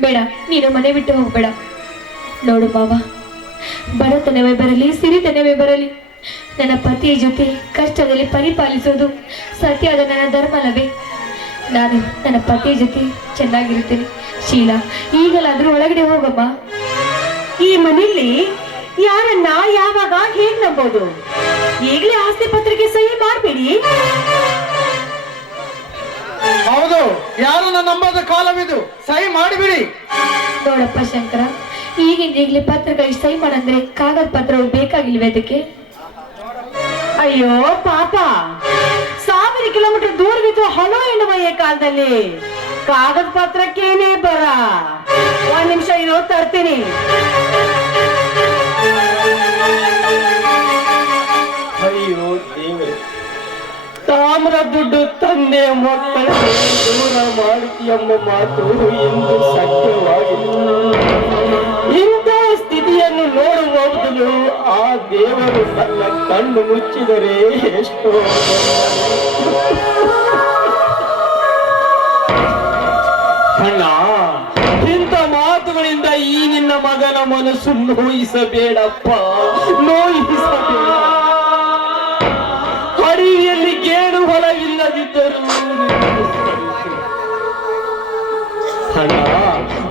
ಬೇಡ, ನೀನು ಮನೆ ಬಿಟ್ಟು ಹೋಗ್ಬೇಡ. ನೋಡು ಮಾವ ಬಡತನವೇ ಬರಲಿ ಸಿರಿತನವೇ ಬರಲಿ. ನನ್ನ ಪತಿಯ ಜೊತೆ ಕಷ್ಟದಲ್ಲಿ ಪರಿಪಾಲಿಸೋದು ಸತ್ಯವಾದ ನನ್ನ ಧರ್ಮಲ್ಲವೇ ನಾನು ನನ್ನ ಪತಿಯ ಜೊತೆ ಚೆನ್ನಾಗಿರುತ್ತೇನೆ. ಶೀಲಾ, ಈಗಲಾದ್ರೂ ಒಳಗಡೆ ಹೋಗಮ್ಮ. ಈ ಮನೆಯಲ್ಲಿ ಯಾರನ್ನ ಯಾವಾಗ ಹೇಗ್ ನಂಬೋದು? ಈಗಲೇ ಆಸ್ತಿ ಹೌದು ನನ್ನ ನಂಬದ ಕಾಲವಿದು ಸಹಿ ಮಾಡಿಬಿಡಿ. ನೋಡಪ್ಪ ಶಂಕರ ಈಗಿಂದ ಈಗಲೇ ಪತ್ರಗಳಿಗೆ ಸಹಿ ಮಾಡಂದ್ರೆ ಕಾಗದ ಪತ್ರವು ಬೇಕಾಗಿಲ್ವೇ ಅದಕ್ಕೆ? ಅಯ್ಯೋ ಪಾಪ. ಸಾವಿರ ಕಿಲೋಮೀಟರ್ ದೂರವಿದ್ದು ಹಣ ಎನ್ನುವ ಈ ಕಾಲದಲ್ಲಿ. ಕಾಗದ ಪತ್ರಕ್ಕೇನೇ ಬರ. ಒಂದ್ ನಿಮಿಷ ಇರೋ ತರ್ತೀನಿ. ತಾಮ್ರ ದುಡ್ಡು ತಂದೆ ಮಕ್ಕಳಿಗೆ ದೂರ ಎಂಬ ಮಾತು ಇಂದು ಸತ್ಯವಾಗಿದೆ ಇಂಥ ಸ್ಥಿತಿಯನ್ನು ನೋಡುವ ಮೊದಲು ಆ ದೇವರು ತನ್ನ ಕಣ್ಣು ಮುಚ್ಚಿದರೆ ಎಷ್ಟೋ ಅಣ್ಣ. ಇಂಥ ಮಾತುಗಳಿಂದ ಈ ನಿನ್ನ ಮಗನ ಮನಸ್ಸು ನೋಯಿಸಬೇಡಪ್ಪ. ನೋಯಿಸಬೇಡ.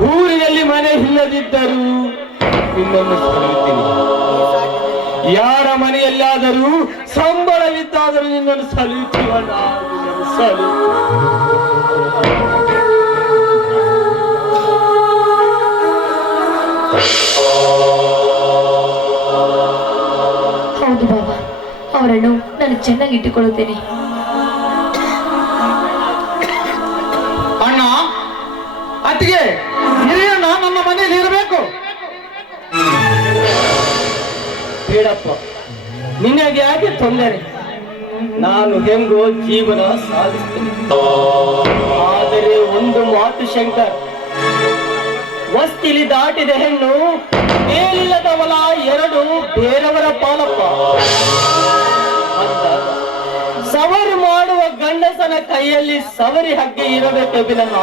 ಊರಿನಲ್ಲಿ ಮನೆ ಇಲ್ಲದಿದ್ದರೂ ನಿಮ್ಮನ್ನು ಸ್ಮರಿಸುತ್ತೇನೆ ಯಾರ ಮನೆಯಲ್ಲಾದರೂ ಸಂಬಳವಿದ್ದಾದರೂ ನಿನ್ನನ್ನು ಸಲುತ್ತೀವಣ್ಣ ಸಲು ಹೌದು ಬಾಬಾ, ಅವರನ್ನು ನಾನು ಚೆನ್ನಾಗಿ ಇಟ್ಟುಕೊಳ್ಳುತ್ತೇನೆ. ಅತ್ತಿಗೆ ಹಿರಿಯಣ್ಣ ನನ್ನ ಮನೆಯಲ್ಲಿ ಇರಬೇಕು. ಬೇಡಪ್ಪ. ನಿನಗೆ ಯಾಕೆ ತೊಂದರೆ. ನಾನು ಹೆಂಗೋ ಜೀವನ ಸಾಧಿಸ್ತೇನೆ. ಆದರೆ ಒಂದು ಮಾತು ಶಂಕರ್, ವಸ್ತಿಲಿ ದಾಟಿದ ಹೆಣ್ಣು ಮೇಲಿಲ್ಲದವಲ ಎರಡು ಬೇರೆಯವರ ಪಾಲಪ್ಪ. ಸವರಿ ಮಾಡುವ ಗಂಡಸನ ಕೈಯಲ್ಲಿ ಸವರಿ ಹಗ್ಗೆ ಇರಬೇಕೆ ವಿನಃ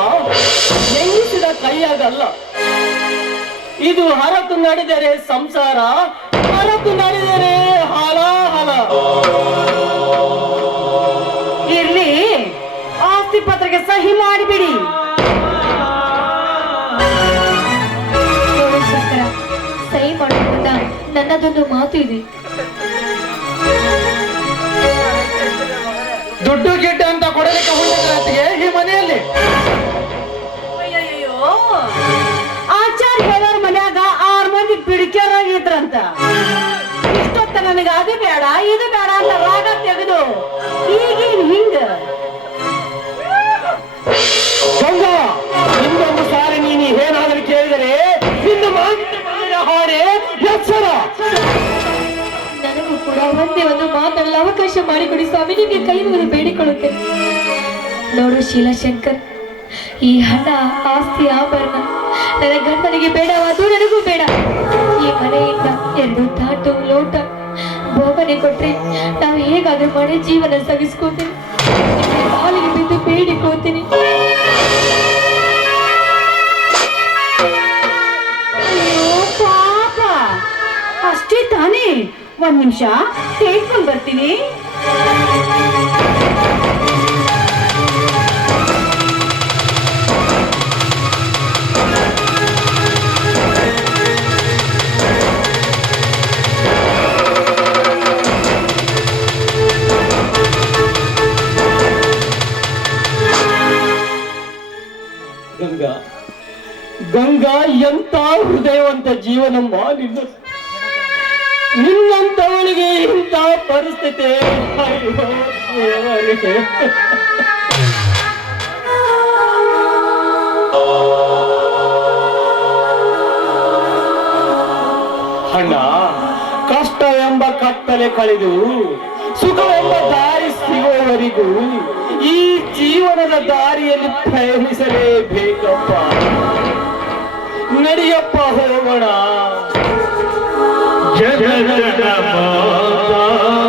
ಹೆಂಗಿಸಿದ ಕೈಯಾಗಲ್ಲ ಇದು ಹರತು ನಡೆದರೆ ಸಂಸಾರ, ಹರತು ನಡೆದರೆ ಹಲಾಹಲ. ಇರ್ಲಿ, ಆಸ್ತಿ ಪತ್ರಕ್ಕೆ ಸಹಿ ಮಾಡಿಬಿಡಿ. ಸಹಿ ಮಾಡೋದ್ರಿಂದ ನನ್ನದೊಂದು ಮಾತು ಇದೆ. ದುಡ್ಡು ಗಿಡ್ಡ ಅಂತ ಕೊಡಲಿಕ್ಕೆ ಹೋಗಿದ್ರೆ ಈ ಮನೆಯಲ್ಲಿ. ಅಯ್ಯಯ್ಯೋ. ಆಚಾರ್ಯ ಹೇಳೋರ್ ಮನ್ಯಾಗ ಆರ್ ಮಂದಿ ಪಿಡಿಕೆರಾಗಿದ್ರಂತ ಇಷ್ಟೊತ್ತ ನನಗೆ ಅದು ಬೇಡ ಇದು ಬೇಡ ಅಂತ ಅವಕಾಶ ಮಾಡಿಕೊಡಿ ಸ್ವಾಮಿ, ನಿಮಗೆ ಕೈ ಮುಗಿದು ಬೇಡಿಕೊಳ್ಳುತ್ತೆ ನೋಡು ಶೀಲಾಶಂಕರ್, ಈ ಹಣ, ಆಸ್ತಿ, ಆಭರಣ, ನನ್ನ ಗಂಡನಿಗೆ ಬೇಡವಾದು ನನಗೂ ಬೇಡ. ಈ ಮನೆಯಿಂದ ಎರಡು ತಾಟು ಲೋಟ ಭೋಗನೆ ಕೊಟ್ರೆ ನಾವು ಹೇಗಾದ್ರೂ ಮನೆ ಜೀವನ ಸಗಿಸ್ಕೋತೀನಿ ಕಾಲಿಗೆ ಬಿದ್ದು ಬೇಡಿಕೋತೀನಿ ಅಷ್ಟೇ ತಾನೇ. ಒಂದ್ ನಿಮಿಷ ಕೇಳ್ಕೊಂಡ್ ಬರ್ತೀನಿ. ಗಂಗಾ. ಗಂಗಾ ಎಂತ ಹೃದಯವಂತ ಜೀವನಮ್ಮ ನಿನ್ನ ನಿನ್ನಂತವಳಿಗೆ ಇಂಥ ಪರಿಸ್ಥಿತಿ. ಅಣ್ಣ, ಕಷ್ಟ ಎಂಬ ಕತ್ತಲೆ ಕಳೆದು ಸುಖವೆಂಬ ದಾರಿ ಸಿಗುವವರೆಗೂ ಈ ಜೀವನದ ದಾರಿಯಲ್ಲಿ ಪ್ರಯಾಣಿಸಲೇಬೇಕಪ್ಪ ನಡಿಯಪ್ಪ ಹೋಗೋಣ ಜಗದ ಮಾತಾ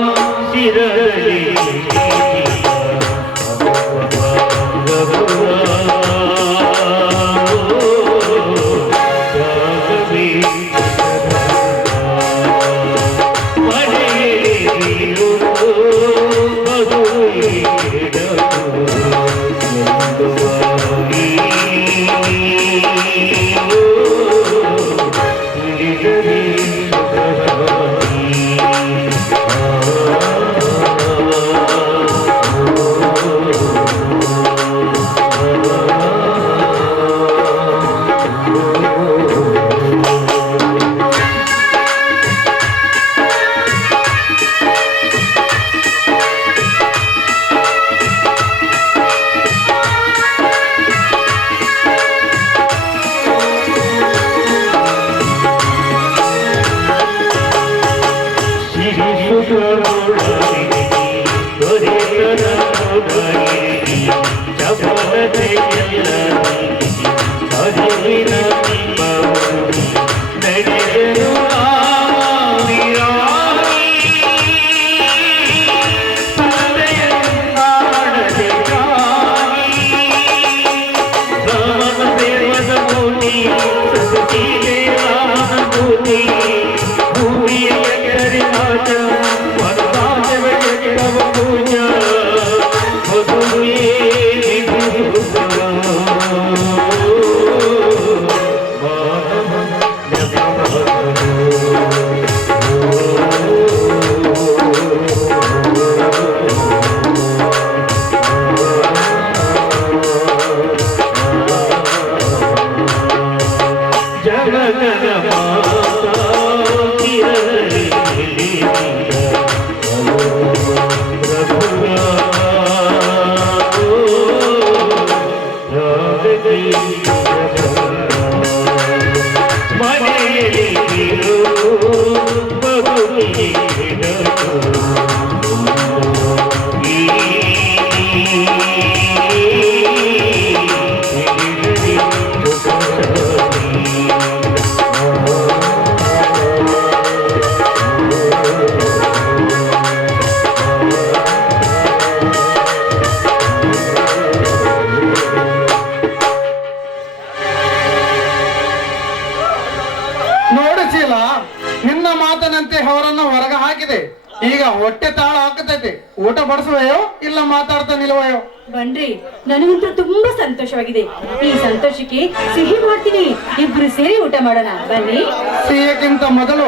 ಬಡಿಸುವೆಯೋ ಇಲ್ಲ ಮಾತಾಡ್ತಾ ನಿಲ್ವಯೋ ಬನ್ರಿ ನನಗಂತೂ ತುಂಬಾ ಸಂತೋಷವಾಗಿದೆ. ಈ ಸಂತೋಷಕ್ಕೆ ಸಿಹಿ ಮಾಡ್ತೀನಿ. ಇಬ್ರು ಸೇರಿ ಊಟ ಮಾಡೋಣ. ಬನ್ನಿ. ಸಿಹಿಯಕ್ಕಿಂತ ಮೊದಲು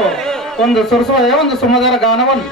ಒಂದು ಸುರಸುವೆಯೋ ಒಂದು ಸುಮಧುರ ಗಾನವನ್ನು.